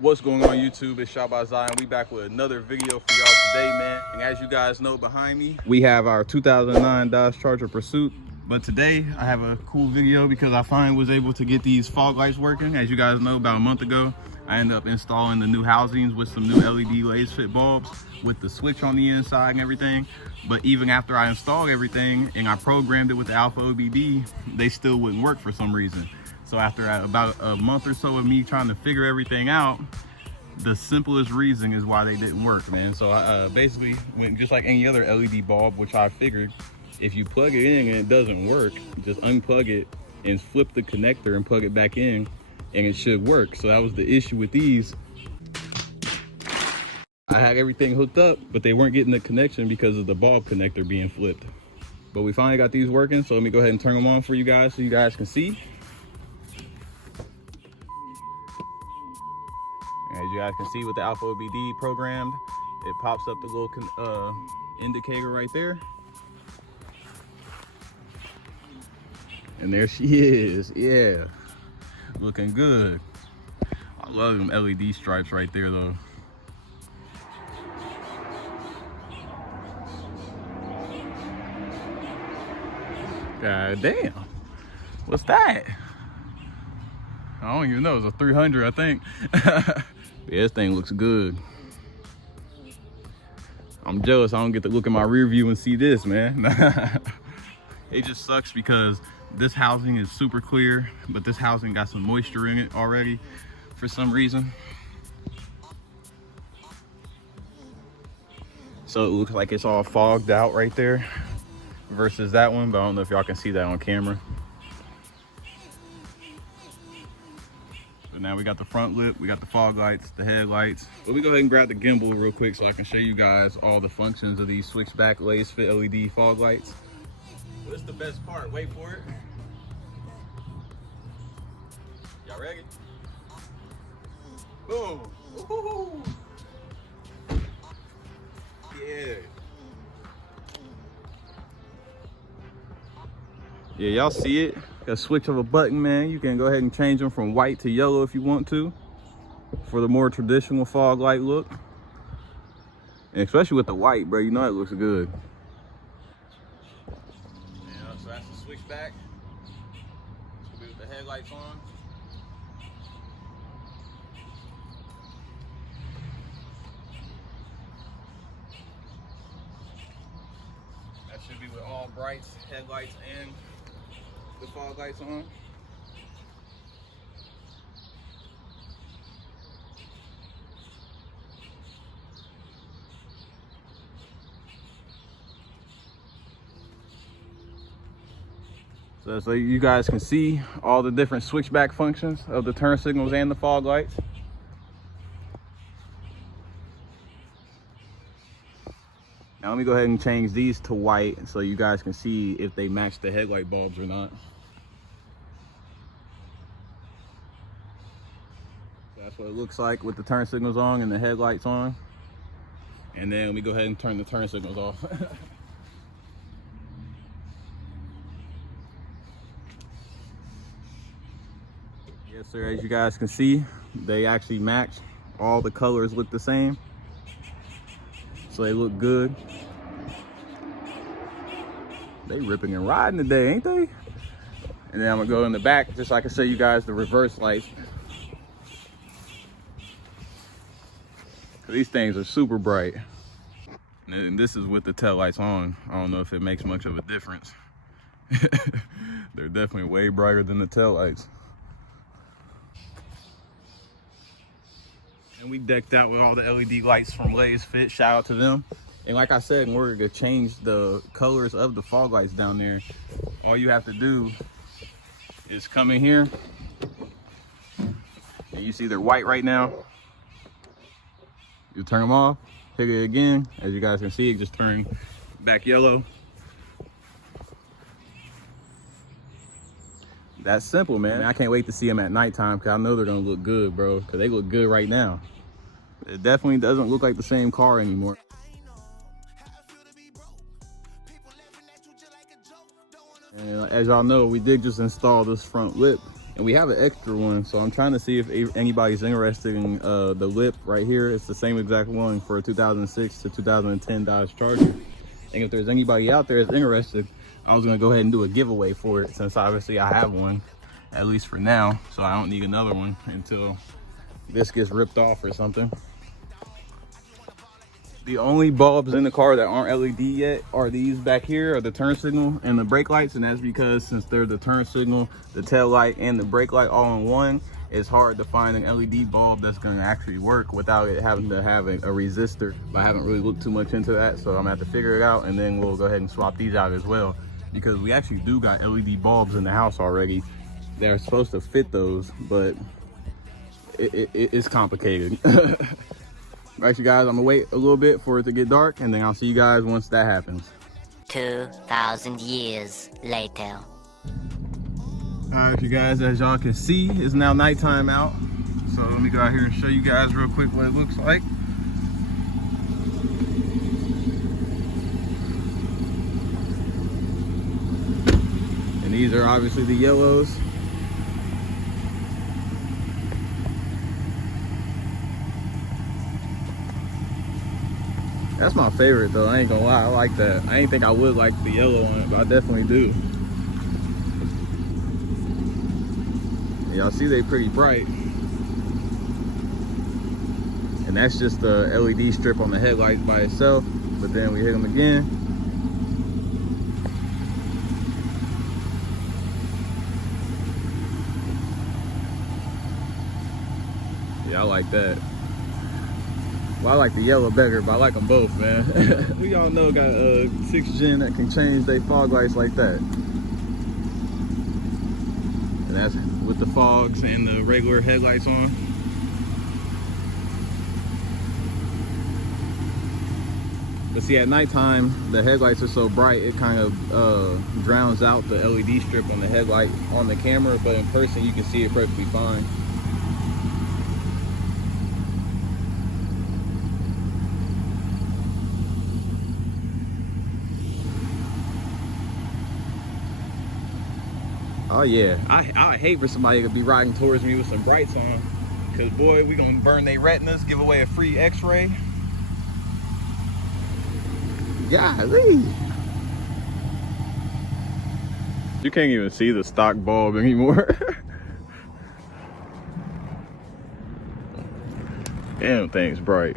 What's going on YouTube? It's Shot by Zion. We back with another video for y'all today, man. And as you guys know behind me, we have our 2009 Dodge Charger Pursuit. But today I have a cool video because I finally was able to get these fog lights working. As you guys know, about a month ago, I ended up installing the new housings with some new LED Lasfit bulbs with the switch on the inside and everything. But even after I installed everything and I programmed it with the Alpha OBD, they still wouldn't work for some reason. So after about a month or so of me trying to figure everything out, the simplest reason is why they didn't work, man. So I basically went just like any other LED bulb, which I figured if you plug it in and it doesn't work, just unplug it and flip the connector and plug it back in and it should work. So that was the issue with these. I had everything hooked up, but they weren't getting the connection because of the bulb connector being flipped. But we finally got these working, so let me go ahead and turn them on for you guys so you guys can see. As you guys can see with the Alpha OBD programmed, it pops up the little indicator right there. And there she is, yeah. Looking good. I love them LED stripes right there though. God damn, what's that? I don't even know, it's a 300 I think. Yeah, this thing looks good. I'm jealous I don't get to look in my rear view and see this, man. It just sucks because this housing is super clear, but this housing got some moisture in it already for some reason. So it looks like it's all fogged out right there versus that one, but I don't know if y'all can see that on camera. But now we got the front lip, we got the fog lights, the headlights. Let me go ahead and grab the gimbal real quick so I can show you guys all the functions of these Switchback Lasfit LED fog lights. What's the best part? Wait for it. Y'all ready? Boom. Woo-hoo-hoo. Yeah. Yeah, y'all see it? Got a switch of a button, man. You can go ahead and change them from white to yellow if you want to, for the more traditional fog light look. And especially with the white, bro, you know it looks good. Yeah, so that's the Switchback. It's gonna be with the headlights on. That should be with all brights, headlights, and the fog lights on. So you guys can see all the different switchback functions of the turn signals and the fog lights. Now let me go ahead and change these to white so you guys can see if they match the headlight bulbs or not. So that's what it looks like with the turn signals on and the headlights on. And then let me go ahead and turn the turn signals off. Yes sir, as you guys can see, they actually match. All the colors look the same. So they look good. They ripping and riding today, ain't they? And then I'm gonna go in the back just so I can show you guys the reverse lights. These things are super bright. And this is with the tail lights on. I don't know if it makes much of a difference. They're definitely way brighter than the tail lights. And we decked out with all the LED lights from Lasfit. Shout out to them. And like I said, in order to change the colors of the fog lights down there, all you have to do is come in here. And you see they're white right now. You turn them off, hit it again. As you guys can see, it just turned back yellow. That's simple, man. I can't wait to see them at nighttime because I know they're gonna look good, bro. Because they look good right now. It definitely doesn't look like the same car anymore. And as y'all know, we did just install this front lip And we have an extra one, so I'm trying to see if anybody's interested in the lip right here. It's the same exact one for a 2006 to 2010 Dodge Charger. And if there's anybody out there that's interested, I was gonna go ahead and do a giveaway for it, since obviously I have one, at least for now, so I don't need another one until this gets ripped off or something. The only bulbs in the car that aren't LED yet are these back here, are the turn signal and the brake lights. And that's because since they're the turn signal, the tail light, and the brake light all in one, it's hard to find an LED bulb that's gonna actually work without it having to have a resistor. But I haven't really looked too much into that, so I'm gonna have to figure it out, and then we'll go ahead and swap these out as well. Because we actually do got LED bulbs in the house already. They're supposed to fit those, but it's complicated. Right, you guys, I'm gonna wait a little bit for it to get dark, and then I'll see you guys once that happens. 2,000 years later. All right, you guys, as y'all can see, it's now nighttime out. So let me go out here and show you guys real quick what it looks like. And these are obviously the yellows. That's my favorite though, I ain't gonna lie, I like that. I ain't think I would like the yellow on it, but I definitely do. Y'all see they pretty bright. And that's just the LED strip on the headlights by itself, but then we hit them again. Yeah, I like that. Well, I like the yellow better, but I like them both, man. Who y'all know got a 6th gen that can change their fog lights like that? And that's with the fogs and the regular headlights on. But see, at nighttime, the headlights are so bright, it kind of drowns out the LED strip on the headlight on the camera, but in person, you can see it perfectly fine. Oh yeah, I hate for somebody to be riding towards me with some brights on, because boy, we gonna burn their retinas, give away a free x-ray. Golly. You can't even see the stock bulb anymore. Damn thing's bright.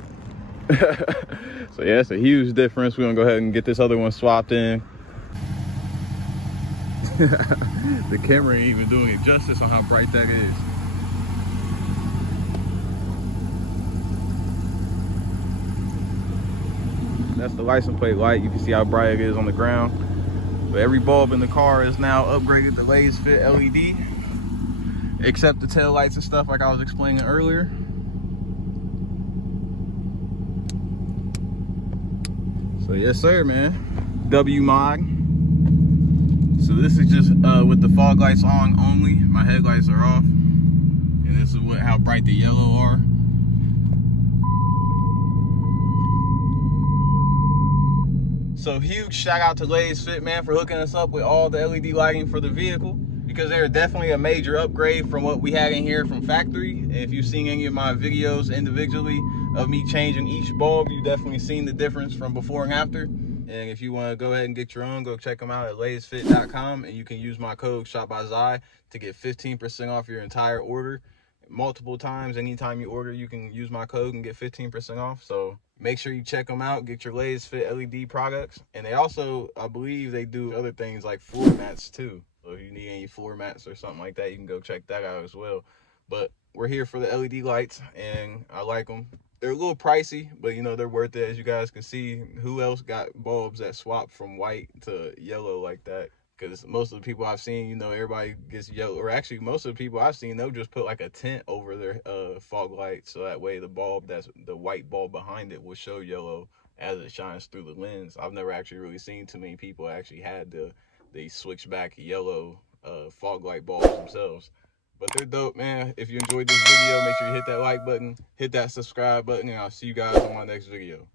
So yeah, it's a huge difference. We're gonna go ahead and get this other one swapped in. The camera ain't even doing it justice on how bright that is. That's the license plate light. You can see how bright it is on the ground. But every bulb in the car is now upgraded to Lasfit LED, except the tail lights and stuff like I was explaining earlier. So yes sir, man. W mod. So this is just with the fog lights on only. My headlights are off, and this is how bright the yellow are. So huge shout out to Lasfit, man, for hooking us up with all the LED lighting for the vehicle, because they're definitely a major upgrade from what we had in here from factory. And if you've seen any of my videos individually of me changing each bulb, you've definitely seen the difference from before and after. And if you want to go ahead and get your own, go check them out at lasfit.com, and you can use my code ShopByZai to get 15% off your entire order. Multiple times, anytime you order, you can use my code and get 15% off. So make sure you check them out, get your Lasfit LED products. And they also, I believe they do other things like floor mats too. So if you need any floor mats or something like that, you can go check that out as well. But we're here for the LED lights, and I like them. They're a little pricey, but you know, they're worth it. As you guys can see, who else got bulbs that swap from white to yellow like that? Because most of the people I've seen, you know, everybody gets yellow. Or actually, most of the people I've seen, they'll just put like a tint over their fog light, so that way the bulb, that's the white bulb behind it, will show yellow as it shines through the lens. I've never actually really seen too many people actually had the switchback yellow fog light bulbs themselves. But they're dope, man. If you enjoyed this video, make sure you hit that like button, hit that subscribe button, and I'll see you guys on my next video.